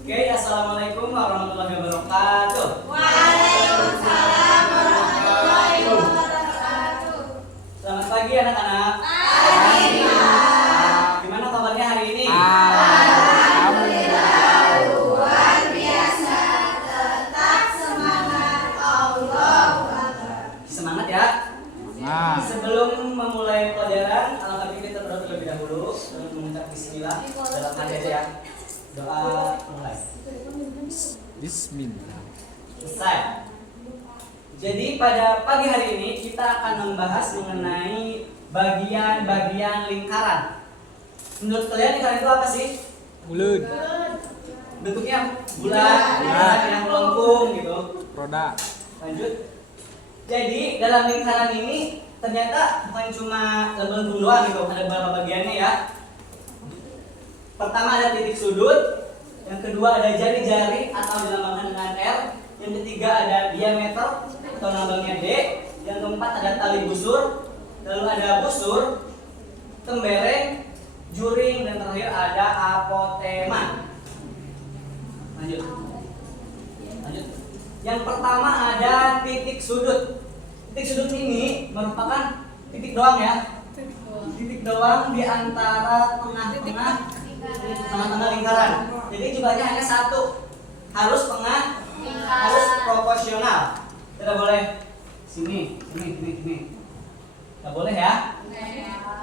Oke, assalamualaikum warahmatullahi wabarakatuh. Waalaikumsalam warahmatullahi wabarakatuh. Selamat pagi anak-anak. Pagi, Pak. Gimana kabarnya hari ini? Alhamdulillah luar biasa. Tetap semangat. Allahu Akbar. Semangat ya. Sebelum memulai pelajaran, alangkah baiknya kita berdoa terlebih dahulu dengan mengucap bismillah dalam hati aja ya. Doa mulai. Bismillah. Selesai. Jadi pada pagi hari ini kita akan membahas mengenai bagian-bagian lingkaran. Menurut kalian lingkaran itu apa sih? Bulat. Bentuknya bulat, yang melengkung gitu. Roda. Lanjut. Jadi dalam lingkaran ini ternyata bukan cuma melengkung doang gitu, ada beberapa bagiannya ya. Pertama ada titik sudut, yang kedua ada jari-jari atau dilambangkan dengan R, yang ketiga ada diameter atau lambangnya D, yang keempat ada tali busur, lalu ada busur, tembereng, juring, dan terakhir ada apotema. Lanjut. Yang pertama ada titik sudut. Titik sudut ini merupakan titik doang ya. Titik doang di antara tengah-tengah lingkaran. Jadi jumlahnya hanya satu. Harus harus proporsional. Tidak boleh sini. Tidak boleh ya.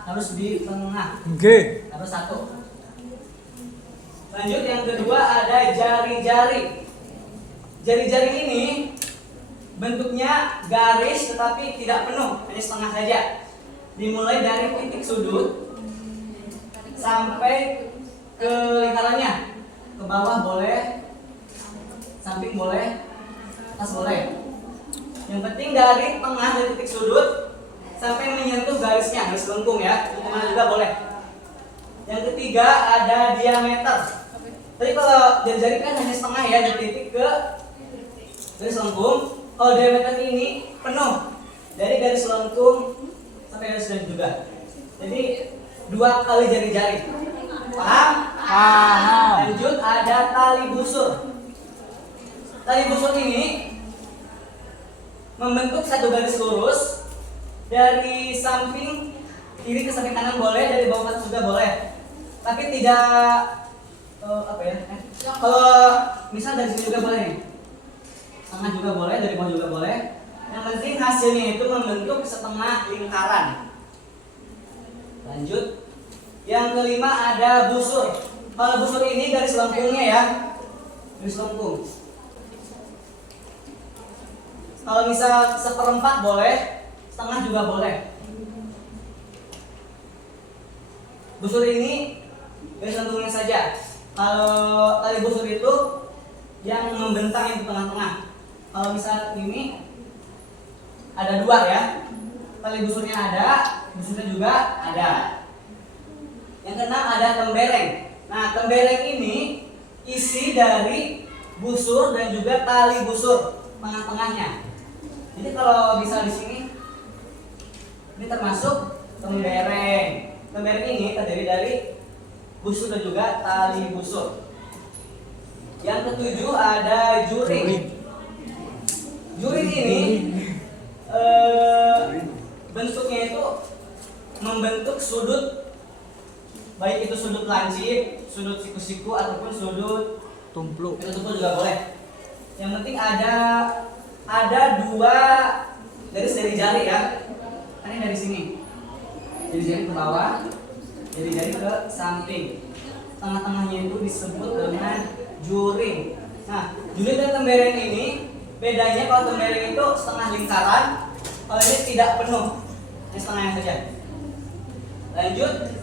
Harus di tengah. Oke. Harus satu. Lanjut, yang kedua ada jari-jari. Jari-jari ini bentuknya garis tetapi tidak penuh, hanya setengah saja. Dimulai dari titik sudut sampai ke lingkarannya. Ke bawah boleh, samping boleh, atas boleh. Yang penting dari tengah dari titik sudut sampai menyentuh garisnya, garis lengkung ya. Kemana juga boleh. Yang ketiga ada diameter. Tadi kalau jari-jari kan hanya setengah ya, dari titik ke garis lengkung. Kalau diameter ini penuh dari garis lengkung sampai garis lengkung juga. Jadi 2 kali jari-jari. Paham? Paham. Lanjut ada tali busur. Tali busur ini membentuk satu garis lurus dari samping kiri ke samping kanan boleh, dari bawah ke atas juga boleh. Tapi tidak kalau misal dari sini juga boleh nih. Tengah juga boleh, dari bawah juga boleh. Yang penting hasilnya itu membentuk setengah lingkaran. Lanjut. Yang kelima ada busur. Kalau busur ini garis lengkungnya ya. Garis lengkung. Kalau misal 1/4 boleh, setengah juga boleh. Busur ini garis lengkungnya saja. Kalau tali busur itu yang membentang yang di tengah-tengah. Kalau misal ini ada 2 ya, tali busurnya ada, busurnya juga ada. Yang keenam ada tembereng. Nah, tembereng ini isi dari busur dan juga tali busur tengah-tengahnya. Jadi kalau misal di sini ini termasuk tembereng. Tembereng ini terdiri dari busur dan juga tali busur. Yang ketujuh ada juring. Juring ini bentuknya itu membentuk sudut, baik itu sudut lancip, sudut siku-siku ataupun sudut Tumplu. itu juga boleh. Yang penting ada 2 garis dari jari ya. Ini dari sini. Dari jari ke bawah, dari jari ke samping. Tengah-tengahnya itu disebut dengan juring. Nah, juring dan tembereng ini bedanya, kalau tembereng itu setengah lingkaran, kalau ini tidak penuh, ini setengahnya saja. Lanjut,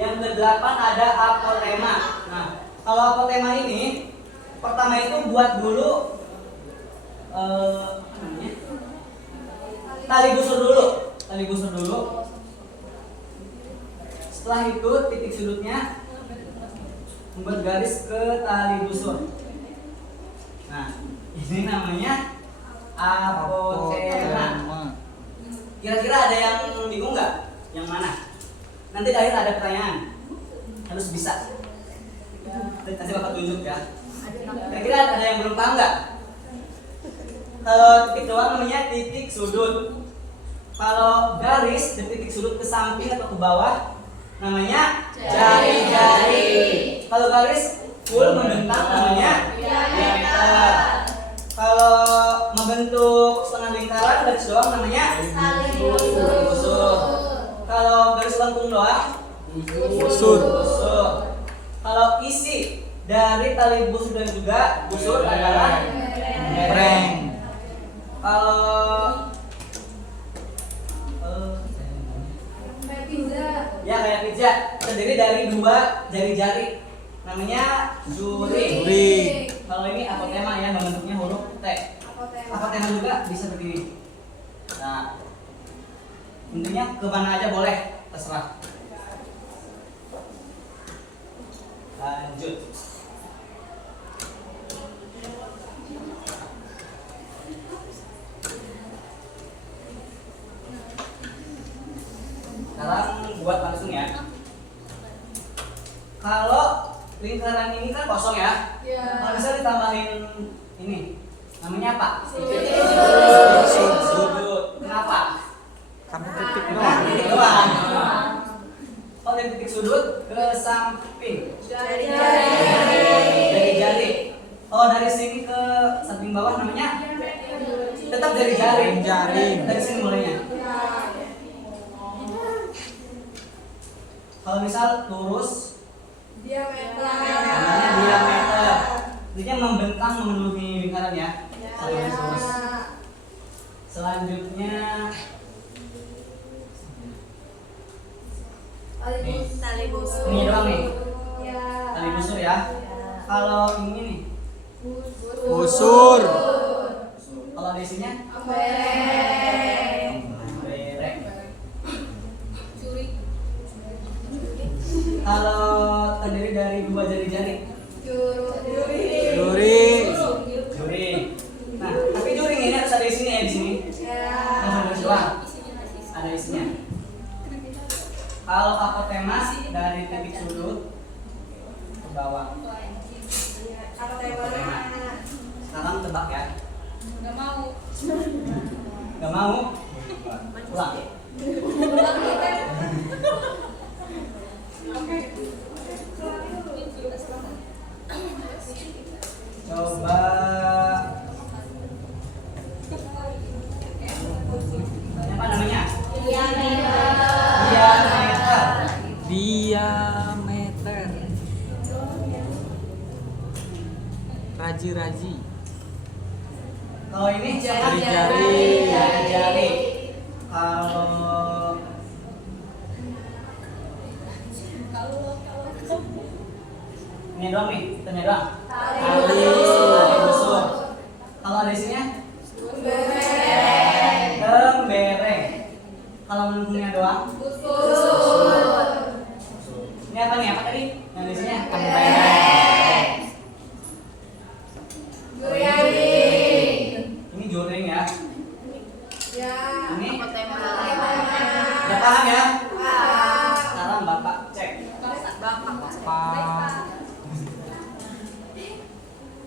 yang ke-8 ada apotema. Nah, kalau apotema ini pertama itu buat dulu tali busur dulu. Setelah itu titik sudutnya membuat garis ke tali busur. Nah, ini namanya apotema. Kira-kira ada yang bingung nggak? Yang mana? Nanti di akhir ada pertanyaan, harus bisa. Nanti Bapak tunjuk ya. Kira-kira ada yang belum paham nggak? Kalau titik doang namanya titik sudut. Kalau garis dan titik sudut ke samping atau ke bawah namanya jari-jari. Kalau garis full membentang namanya diameter. Kalau membentuk setengah lingkaran garis doang namanya busur. Kalau garis lengkung doang Busur. busur. Kalau isi dari tali busur dan juga busur adalah mereng. Kalau ya kayak pizza terdiri dari dua jari-jari namanya juri. Juri. Kalau ini apotema ya, membentuknya huruf T. Apotema juga bisa begini. Nah, intinya ke mana aja boleh, terserah. Lanjut. Sekarang buat langsung ya. Kalau lingkaran ini kan kosong ya. Kalau misalnya ditambahin ini, namanya apa? Sudut. Kenapa? Karena titik Nah, doang. titik doang. Kalau dari titik sudut ke samping, dari jari. Oh, dari sini ke samping bawah namanya tetap dari jari. Dari sini mulainya. Kalau misal lurus, namanya diameter. Intinya membentang memenuhi lingkaran ya. Satu garis lurus. Selanjutnya Tali busur. ini doang nih, tali busur ya. Kalau ini nih, Busur. kalau di sini berek. Kalau terdiri dari dua jari-jari, Juri. juri. Nah, tapi juri ini harus ada isinya ya di sini. Harus doang. Ada isinya. Kalau apotema dari titik sudut ke bawah. Apotema. Sekarang tebak ya. Gak mau. Gak mau? Ulang. Coba tanya apa namanya? Diameter. Diameter. Raji-raji. Kalau ini Jari-jari. Jari-jari. Kalau ini doang nih, tanya doang. Tali busur. Kalau ada isinya? Tembereng. Kalau melengkungnya doang? Ini apa nih? Apa tadi? Yang isinya? Tembereng. Ini joreng ya. Ini udah paham ya? Sekarang Bapak cek.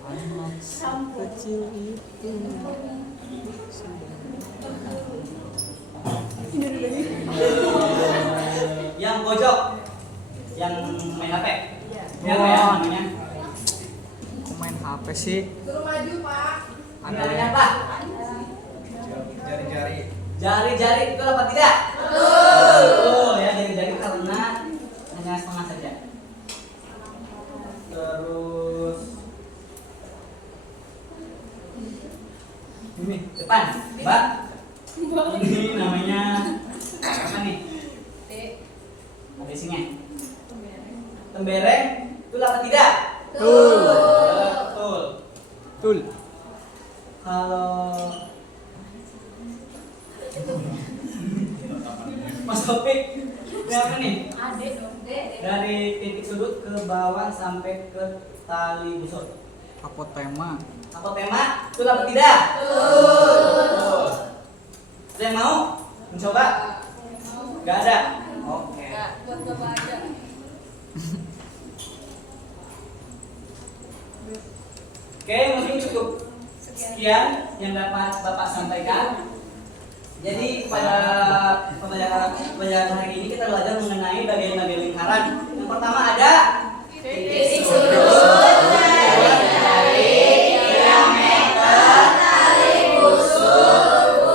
Anak kecil itu. Yang pojok, yang main HP. Ini apa ya Wah. namanya? Kok main HP sih? Ini namanya apa? Jari-jari. Jari-jari itu apa tidak? Betul ya, jari-jari karena hanya setengah saja. Terus ini depan, Mbak. Ini namanya apa nih? Ada isinya. Tembereng itu apa tidak? Betul. Betul. Betul. Kalau Mas Topik, ini apa nih? Dari titik sudut ke bawah sampai ke tali busur. Apotema. Apotema itu apa tidak? Betul. Ada yang mau mencoba? Gak ada. Oke. Oke, mungkin cukup sekian yang dapat Bapak sampaikan. Jadi pada pembelajaran hari ini kita belajar mengenai bagian-bagian lingkaran. Yang pertama ada Titik sudut dari diameter tali busur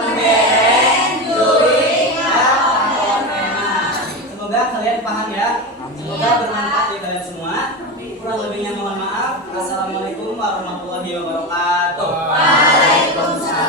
pembereng duri pangkalan tema. Semoga kalian paham ya. Semoga bermanfaat bagi kalian semua. Kurang lebihnya mohon maaf. Assalamualaikum warahmatullahi wabarakatuh. Waalaikumsalam.